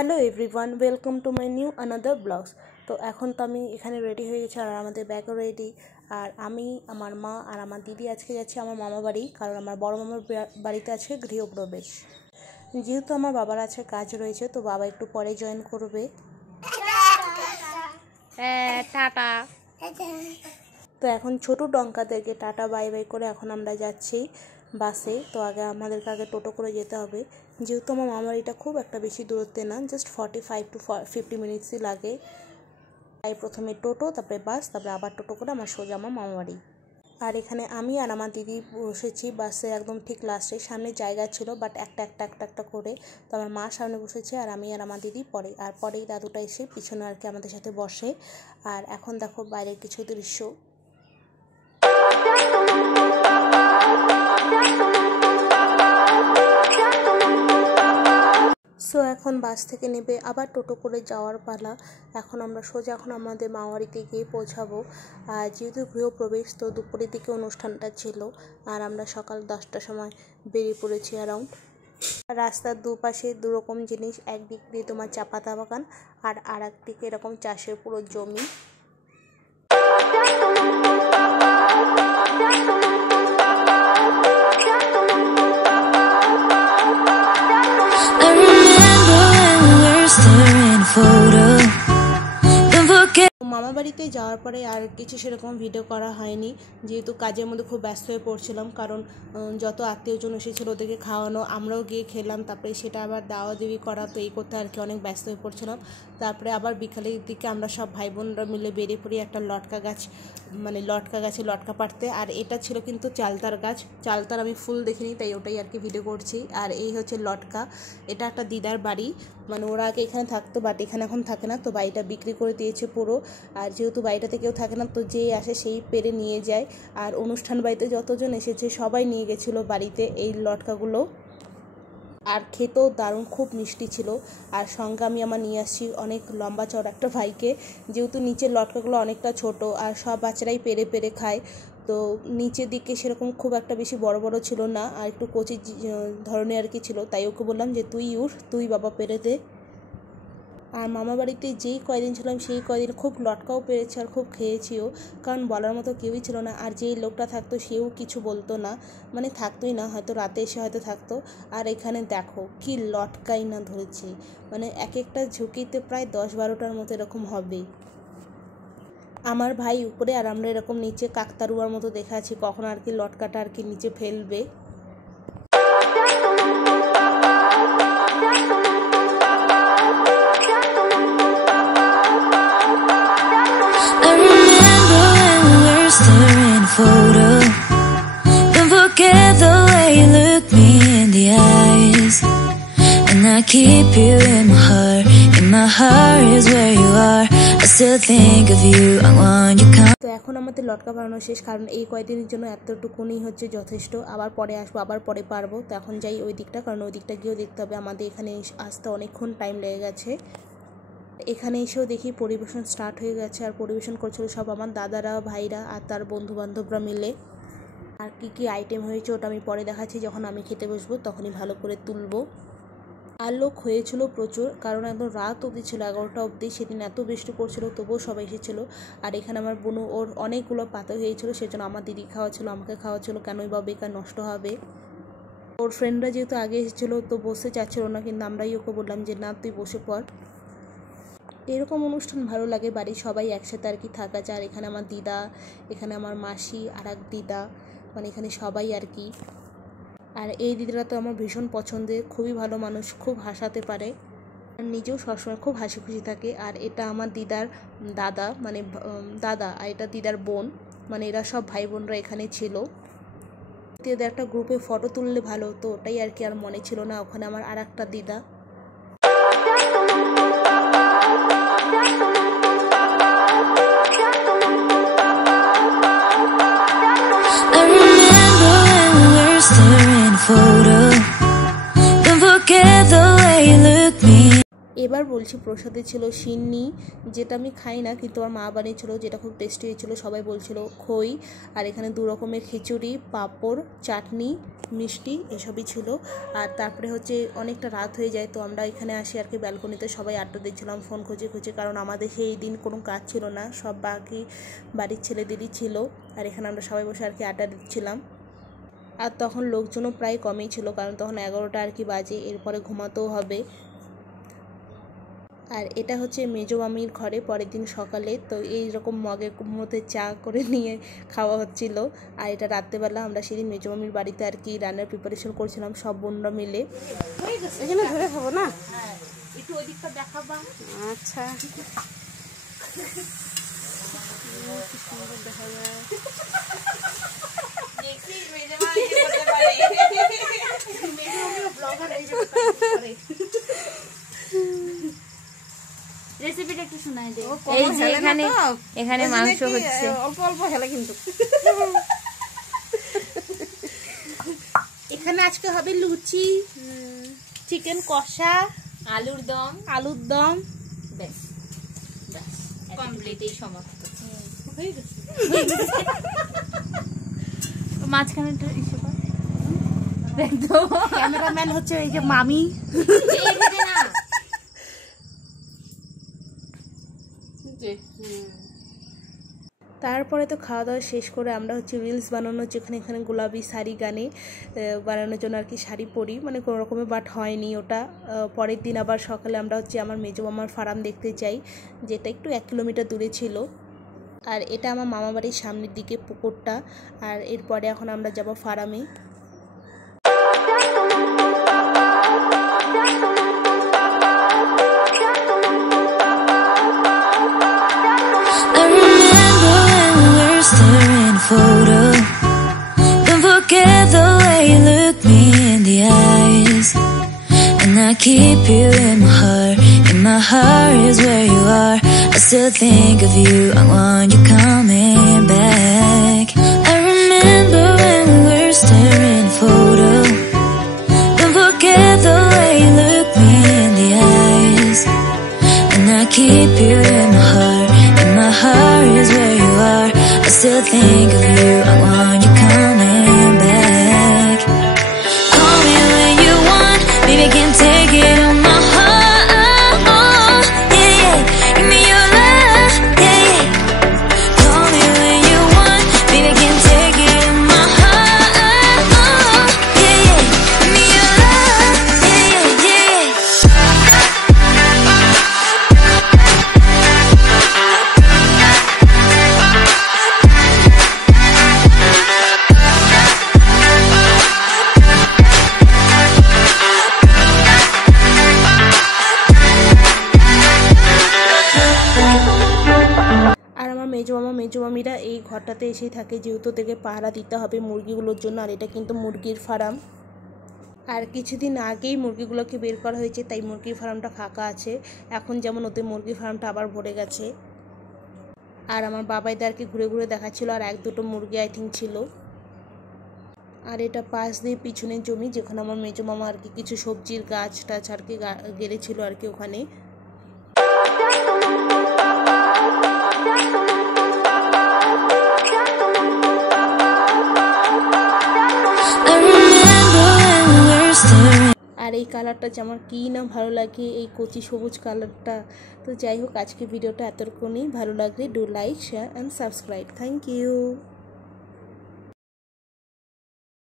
Hello everyone, welcome to my new another blogs. তো এখন তো আমি এখানে রেডি হয়ে গেছি আর আমাদের ব্যাগও রেডি। আর আমি, আমার মা আর আমার দিদি আজকে যাচ্ছি আমার মামা বাড়ি, কারণ আমার বড় মামার বাড়িতে আছে গৃহপ্রবেশ। যেহেতু আমার বাবার আছে কাজ রয়েছে, তো বাবা একটু পরে জয়েন করবে। টাটা। তো এখন ছোটো ডঙ্কাদেরকে টাটা বাই বাই করে এখন আমরা যাচ্ছি বাসে। তো আমাদেরকে আগে টোটো করে যেতে হবে, যেহেতু আমার মামার বাড়িটা খুব একটা বেশি দূরত্বে না, জাস্ট 45 to 50 মিনিটসই লাগে। তাই প্রথমে টোটো, তারপরে বাস, তারপরে আবার টোটো করে আমার সোজা আমার মামা বাড়ি। আর এখানে আমি আর আমার দিদি বসেছি বাসে একদম ঠিক লাস্টে। সামনে জায়গা ছিল বাট একটা করে। তো আমার মা সামনে বসেছে আর আমি আর আমার দিদি পরে। আর পরেই দাদুটা এসে পিছনে আর কি আমাদের সাথে বসে। আর এখন দেখো বাইরের কিছু দৃশ্য। সো এখন বাস থেকে নেবে আবার টোটো করে যাওয়ার পালা। এখন আমরা সোজা আমাদের মামাবাড়িতে গিয়ে পৌঁছাবো। আর যেহেতু গৃহপ্রবেশ, তো দুপুরের দিকে অনুষ্ঠানটা ছিল আর আমরা সকাল 10টার সময় বেরিয়ে পড়েছি অ্যারাউন্ড। রাস্তার দুপাশে দুরকম জিনিস, একদিক দিয়ে তোমার চা পাতা বাগান আর এক দিকে এরকম চাষের পুরো জমি। মামা বাড়িতে যাওয়ার পরে আর কিছু সেরকম ভিডিও করা হয়নি, যেহেতু কাজের মধ্যে খুব ব্যস্ত হয়ে পড়ছিলাম। কারণ যত আত্মীয়জন এসেছিলো ওদেরকে খাওয়ানো, আমরাও গিয়ে খেলাম, তারপরে সেটা আবার দাওয়া দেওয়ি করা, তো এই করতে আর কি অনেক ব্যস্ত হয়ে পড়ছিলাম। তারপরে আবার বিকালের দিকে আমরা সব ভাই বোনরা মিলে বেরিয়ে পড়ি একটা লটকা গাছে লটকা পাড়তে। আর এটা ছিল কিন্তু চালতার গাছ। চালতার আমি ফুল দেখিনি, তাই ওটাই আর কি ভিডিও করছি। আর এই হচ্ছে লটকা। এটা একটা দিদার বাড়ি, মানে ওরা আগে এখানে থাকতো বাট এখানে এখন থাকে না, তো বাড়িটা বিক্রি করে দিয়েছে পুরো। আর যেহেতু বাড়িটাতে কেউ থাকে না, তো যেই আসে সেই পেরে নিয়ে যায়। আর অনুষ্ঠান বাড়িতে যতজন এসেছে সবাই নিয়ে গেছিলো বাড়িতে এই লটকাগুলো। আর খেতেও দারুণ, খুব মিষ্টি ছিল। আর সঙ্গে আমি আমার নিয়ে আসছি অনেক লম্বা চওড়া একটা ভাইকে, যেহেতু নিচের লটকাগুলো অনেকটা ছোট আর সব বাচ্চারাই পেরে খায়। তো নিচের দিকে সেরকম খুব একটা বেশি বড় ছিল না, আর একটু কচি ধরনের আর কি ছিল। তাই ওকে বললাম যে তুই বাবা পেরে দে। আর মামা বাড়িতে যেই কয়দিন ছিলাম সেই কয়দিন খুব লটকাও পেরেছি আর খুব খেয়েছিও, কারণ বলার মতো কেউই ছিল না। আর যেই লোকটা থাকতো সেও কিছু বলতো না, মানে থাকতোই না, হয়তো রাতে এসে হয়তো থাকতো। আর এখানে দেখো কি লটকাই না ধরেছে, মানে এক একটা ঝুঁকিতে প্রায় 10-12টার মতো এরকম হবে। আমার ভাই উপরে আর আমরা এরকম নিচে কাকতারুয়ার মতো দেখে আছি কখন আর কি লটকাটা আর কি নিচে ফেলবে। Photo. Don't forget the way you look me in the eyes, and I keep you in my heart is where you are. I still think of you, I want you come. তো এখন আমাদের লটকা বানানো শেষ, কারণ এই কয়দিনের জন্য এতটুকুনি হচ্ছে যথেষ্ট। আবার পরে আসবো, আবার পরে পারবো। তো এখন যাই ওই দিকটা, কারণ ওই দিকটা গিয়েও দেখতে হবে। আমাদের এখানে আসতে অনেকক্ষণ টাইম লেগে গেছে। এখানে এসেও দেখি পরিবেশন স্টার্ট হয়ে গেছে, আর পরিবেশন করছিল সব আমার দাদারা, ভাইরা আর তার বন্ধুবান্ধবরা মিলে। আর কি আইটেম হয়েছে ওটা আমি পরে দেখাচ্ছি, যখন আমি খেতে বসবো তখনই ভালো করে তুলবো। আর লোক হয়েছিল প্রচুর, কারণ একদম রাত অবধি ছিল, 11টা অবধি। সেদিন এত বৃষ্টি পড়ছিল, তবুও সবাই এসেছিলো। আর এখানে আমার বোনু, ওর অনেকগুলো পাতা হয়েছিল, সেজন্য আমার দিদি খাওয়াচ্ছিল, আমাকে খাওয়াচ্ছিল, কেনই বা বেকার নষ্ট হবে। ওর ফ্রেন্ডরা যেহেতু আগে এসেছিলো, তো বসতে চাচ্ছিল না, কিন্তু আমরাই ওকে বললাম যে না, তুই বসে পড়। এরকম অনুষ্ঠান ভালো লাগে, বাড়ির সবাই একসাথে আর কি থাকা যায়। আর এখানে আমার দিদা, এখানে আমার মাসি, আর এক দিদা, মানে এখানে সবাই আর কি। আর এই দিদিরা তো আমার ভীষণ পছন্দের, খুবই ভালো মানুষ, খুব হাসাতে পারে, আর নিজেও সবসময় খুব হাসি খুশি থাকে। আর এটা আমার দিদার দাদা, মানে দাদা, আর এটা দিদার বোন, মানে এরা সব ভাই বোনরা এখানে ছিল। এদের একটা গ্রুপে ফটো তুললে ভালো হতো, ওটাই আর কি আর মনে ছিল না। ওখানে আমার আর একটা দিদা। এবার বলছি প্রসাদে ছিল সিন্নি, যেটা আমি খাই না কিন্তু আমার মা বানিয়েছিল, যেটা খুব টেস্টি হয়েছিল। সবাই বলছিল খই, আর এখানে 2 রকমের খিচুড়ি, পাঁপড়, চাটনি, মিষ্টি এসবই ছিল। আর তারপরে হচ্ছে অনেকটা রাত হয়ে যায়, তো আমরা এখানে আসি আর কি ব্যালকনিতে সবাই আড্ডা দিচ্ছিলাম ফোন খুঁজে খুঁজে, কারণ আমাদের সেই দিন কোনো কাজ ছিল না, সব বাকি বাড়ির ছেলেদেরই ছিল। আর এখানে আমরা সবাই বসে আর কি আড্ডা দিচ্ছিলাম। আর তখন লোকজনও প্রায় কমই ছিল, কারণ তখন 11টা আর কি বাজে, এরপরে ঘুমাতেও হবে। আর এটা হচ্ছে মেজো মামির ঘরে পরের দিন সকালে, তো এইরকম মগের মধ্যে চা করে নিয়ে খাওয়া হচ্ছিল। আর এটা রাত্রেবেলা আমরা সেদিন মেজো মামির বাড়িতে আর কি রান্নার প্রিপারেশন করছিলাম সব বোনরা মিলে। এখানে ধরে খাবো না? একটু ওই দিকটা দেখাবা। আচ্ছা, দেখা যায়। রেসিপিটা একটু শোনাই দে। এই যে এখানে মাংস হচ্ছে, অল্প অল্প হেলে কিন্তু। এখানে আজকে হবে লুচি, চিকেন কষা, আলুর দম, ব্যাস কমপ্লিট, এই সমাপ্ত হয়ে গেছে। মাঝখানে একটু ইসে কর, দেখ তো। ক্যামেরাম্যান হচ্ছে এই যে মামি। এই ভেজে না। তারপরে তো খাওয়া দাওয়া শেষ করে আমরা হচ্ছে রিলস বানানোর, যেখানে এখানে গোলাপি শাড়ি গানে বানানোর জন্য আর কি শাড়ি পরি, মানে কোনো রকমের বাট হয়নি ওটা। পরের দিন আবার সকালে আমরা হচ্ছে আমার মেজো মামার ফার্ম দেখতে যাই, যেটা একটু 1 কিলোমিটার দূরে ছিল। আর এটা আমার মামা বাড়ির সামনের দিকে পুকুরটা। আর এরপরে এখন আমরা যাব ফার্মে। Photo. Don't forget the way you look me in the eyes, and I keep you in my heart is where you are. I still think of you, I want you coming back. I remember when we were staring at a photo. Don't forget the way you look me in the eyes, and I keep you in my heart is where you are. I still think of you, I want you coming back. Call me when you want, baby, I can't take it on my heart. Yeah, yeah, give me your love, yeah, yeah. Call me when you want, baby, I can't take it on my heart. Yeah, yeah, give me your love, yeah, yeah, yeah. আর আমার মেজো মামা মেজো মামিরা এই ঘরটাতে এসেই থাকে, যেহেতু ওদেরকে পাহারা দিতে হবে মুরগিগুলোর জন্য। আর এটা কিন্তু মুরগির ফার্ম। আর কিছুদিন আগেই মুরগিগুলোকে বের করা হয়েছে, তাই মুরগির ফার্মটা ফাঁকা আছে। এখন যেমন ওদের মুরগির ফার্মটা আবার ভরে গেছে। আর আমার বাবাইদারকে ঘুরে ঘুরে দেখাচ্ছিল, আর 1-2টো মুরগি আই থিঙ্ক ছিল। আর এটা পাশ দিয়ে পিছনের জমি, যেখানে আমার মেজো মামা আর কি কিছু সবজির গাছ টাছ আর কি গেড়েছিল আর কি ওখানে। আর এই কালারটা যে আমার কী না ভালো লাগে, এই কচি সবুজ কালারটা। তো যাই হোক, আজকে ভিডিওটা এতটুকুনি। ভালো লাগলে do like, share and subscribe. Thank you.